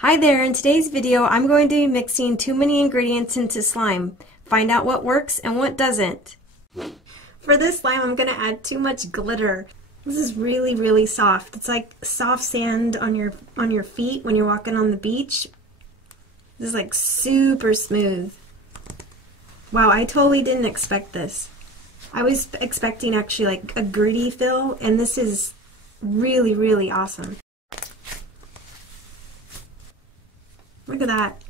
Hi there, in today's video I'm going to be mixing too many ingredients into slime. Find out what works and what doesn't. For this slime I'm going to add too much glitter. This is really soft. It's like soft sand on your feet when you're walking on the beach. This is like super smooth. Wow, I totally didn't expect this. I was expecting actually like a gritty feel, and this is really awesome. Look at that.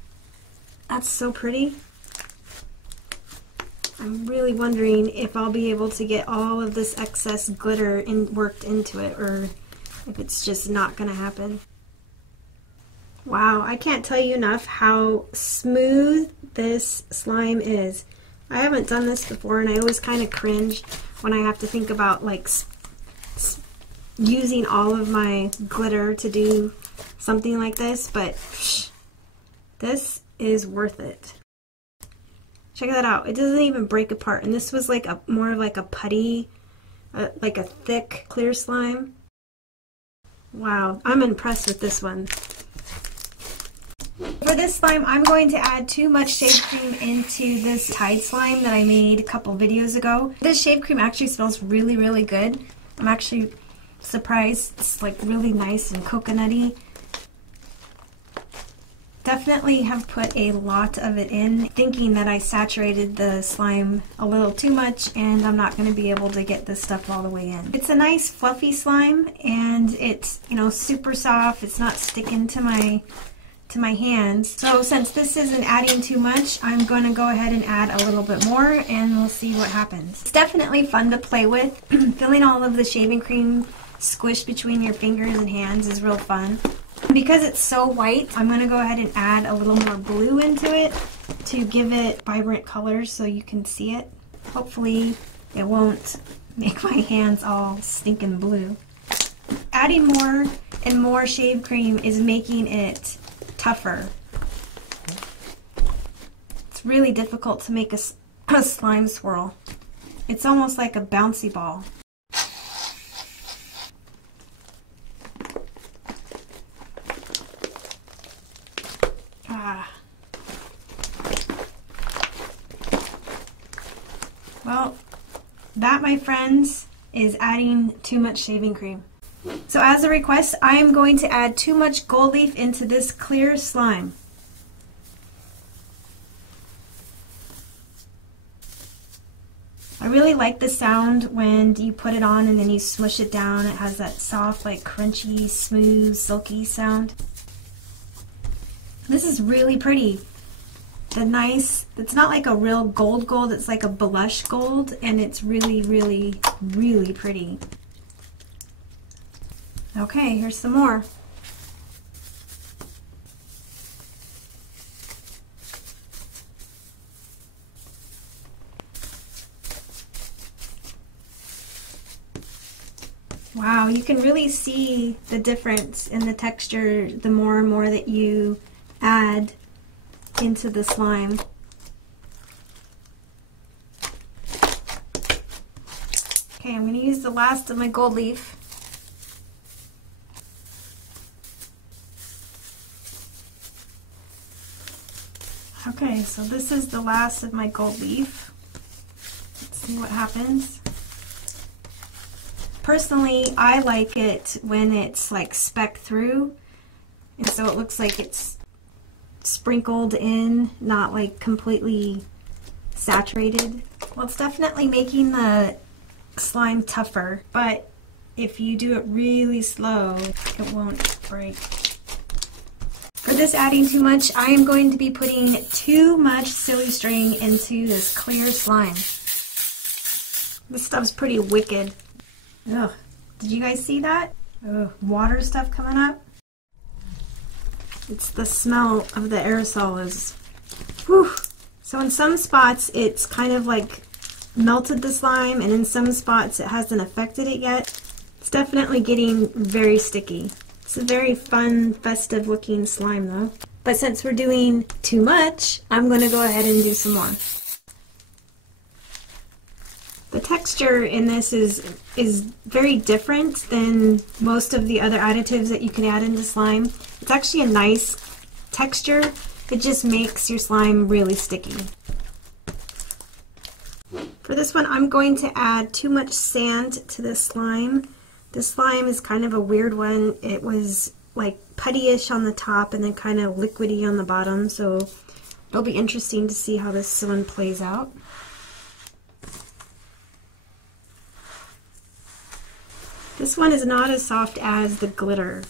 That's so pretty. I'm really wondering if I'll be able to get all of this excess glitter worked into it, or if it's just not going to happen. Wow, I can't tell you enough how smooth this slime is. I haven't done this before, and I always kind of cringe when I have to think about like using all of my glitter to do something like this, but this is worth it. Check that out. It doesn't even break apart, and this was like more of like a putty, like a thick clear slime. Wow, I'm impressed with this one. For this slime, I'm going to add too much shave cream into this Tide slime that I made a couple videos ago. This shave cream actually smells really good. I'm actually surprised. It's like really nice and coconutty. Definitely have put a lot of it in, thinking that I saturated the slime a little too much and I'm not going to be able to get this stuff all the way in. It's a nice fluffy slime, and it's, you know, super soft. It's not sticking to my hands. So since this isn't adding too much, I'm going to go ahead and add a little bit more and we'll see what happens. It's definitely fun to play with. Feeling all of the shaving cream squished between your fingers and hands is real fun. Because it's so white, I'm going to go ahead and add a little more blue into it to give it vibrant colors so you can see it. Hopefully it won't make my hands all stinking blue. Adding more and more shave cream is making it tougher. It's really difficult to make a slime swirl. It's almost like a bouncy ball. Well, that, my friends, is adding too much shaving cream. So as a request, I am going to add too much gold leaf into this clear slime. I really like the sound when you put it on and then you smush it down. It has that soft, like crunchy, smooth, silky sound. This is really pretty. It's not like a real gold, it's like a blush gold, and it's really pretty. Okay, here's some more. Wow, you can really see the difference in the texture the more and more that you add into the slime. Okay, I'm going to use the last of my gold leaf. Okay, so this is the last of my gold leaf. Let's see what happens. Personally, I like it when it's like specked through, and so it looks like it's sprinkled in, not like completely saturated. Well, it's definitely making the slime tougher, but if you do it really slow, it won't break. For this adding too much, I am going to be putting too much silly string into this clear slime. This stuff's pretty wicked. Ugh, did you guys see that? Ugh, water stuff coming up. It's the smell of the aerosol is, whew. So in some spots it's kind of like melted the slime, and in some spots it hasn't affected it yet. It's definitely getting very sticky. It's a very fun, festive looking slime though. But since we're doing too much, I'm going to go ahead and do some more. The texture in this is very different than most of the other additives that you can add into slime. It's actually a nice texture, it just makes your slime really sticky. For this one, I'm going to add too much sand to this slime. This slime is kind of a weird one. It was like puttyish on the top and then kind of liquidy on the bottom, so it'll be interesting to see how this one plays out. This one is not as soft as the glitter.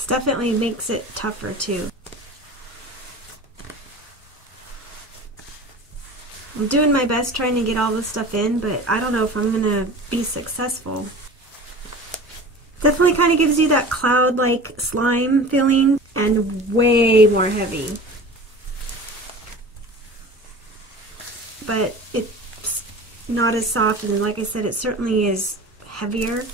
It definitely makes it tougher too. I'm doing my best trying to get all this stuff in, but I don't know if I'm gonna be successful. Definitely kind of gives you that cloud-like slime feeling and way more heavy. But it's not as soft, and like I said, it certainly is heavier.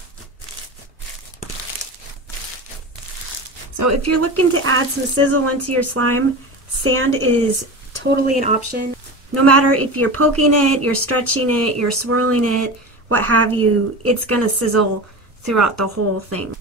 So if you're looking to add some sizzle into your slime, sand is totally an option. No matter if you're poking it, you're stretching it, you're swirling it, what have you, it's gonna sizzle throughout the whole thing.